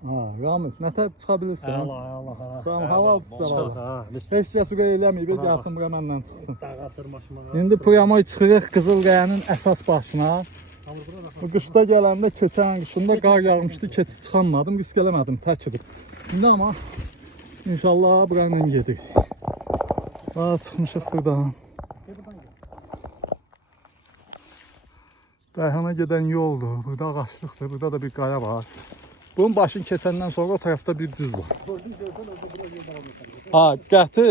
Ramiz, nətər çıxa bilirsən? Allah. Sağ ol, halaldır valla. Heç kəs ürək eləməyib, gəlsin bura məndən çıxsın. İndi Priamoy çıxırıq Qızılqayanın əsas başına. Bu qışda gələndə, keçən qışında qar yağmışdı, keçid çıxanmadım, risk eləmədim, təkidir. İndi amma inşallah bura ilə gedirik. Çıxmışıq buradan. Dəyhana gedən yoldur, burada ağaçlıqdır, burada da bir qaya var. Bunun başını keçəndən sonra o tərəfdə bir düz var. Qəti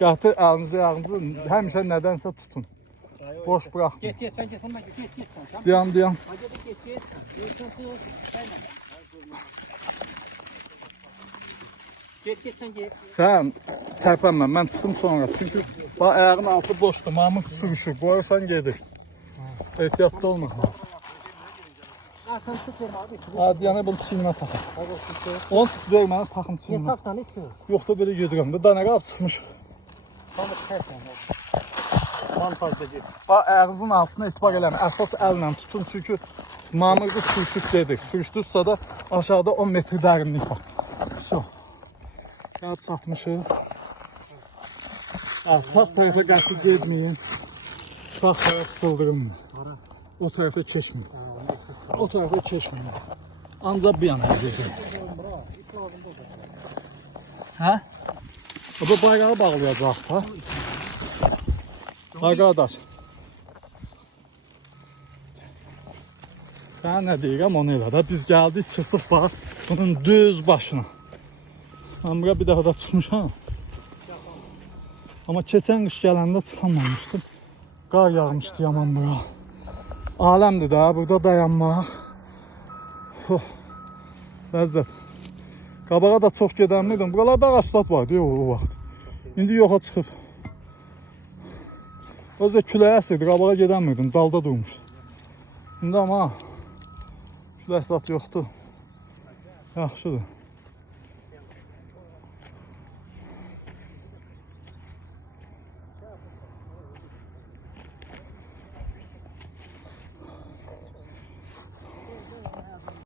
əlinizi ayağınızı həmişə nədənsə tutun. Boş bıraxmayın. Get. Dayan. Sən tərpənmə, mən çıxım sonra. Çünki ayağın altı boşdur, mamın sürüşür, qoyursan gedir. Ehtiyatlı olmaq lazım. Sen tut verme abi. Yəni bunu çiynimə taxım. Onu tut verməni taxım çiynimə. Yetapsan hiç yok. Yoxdur belə gedirəm də, dənə qalıb çıxmışıq. Tamam tersen. Montaj edeceğiz. Ayağınızın altına etibar eləmin. Əsas əllə tutun, çünki mamırda sürüşüb gedir. Sürüşdürsə də aşağıda 10 metr dərinlik var. Gəlib çatmışıq. Sağ tərəfə qəsd getməyin. Sağ tərəf sıldırım. O tərəfə keçməyin. O tərəfə keçməyin. Ancaq bir yana gedəcək. Hə? Bu bayrağı bağlayacaq da. Arkadaş. Sən nə deyirəm onu elə də. Biz gəldik, çıxdıq bax bunun düz başına. Mən bura bir dəfə də çıxmışam. Amma keçən qış gələndə çıxamamışdım. Qar yağmışdı yaman bura. Aləmdir də, burada dayanmaq. Ləzzət. Qabağa da çox gedənliydim. Buralarda ağaçlar vardı o vaxt. İndi yoxa çıxıb. Özdə küləyə əsirdi, qabağa gedənmirdim, dalda durmuşdu. İndi amma küləh zat yoxdur. Yaxşıdır.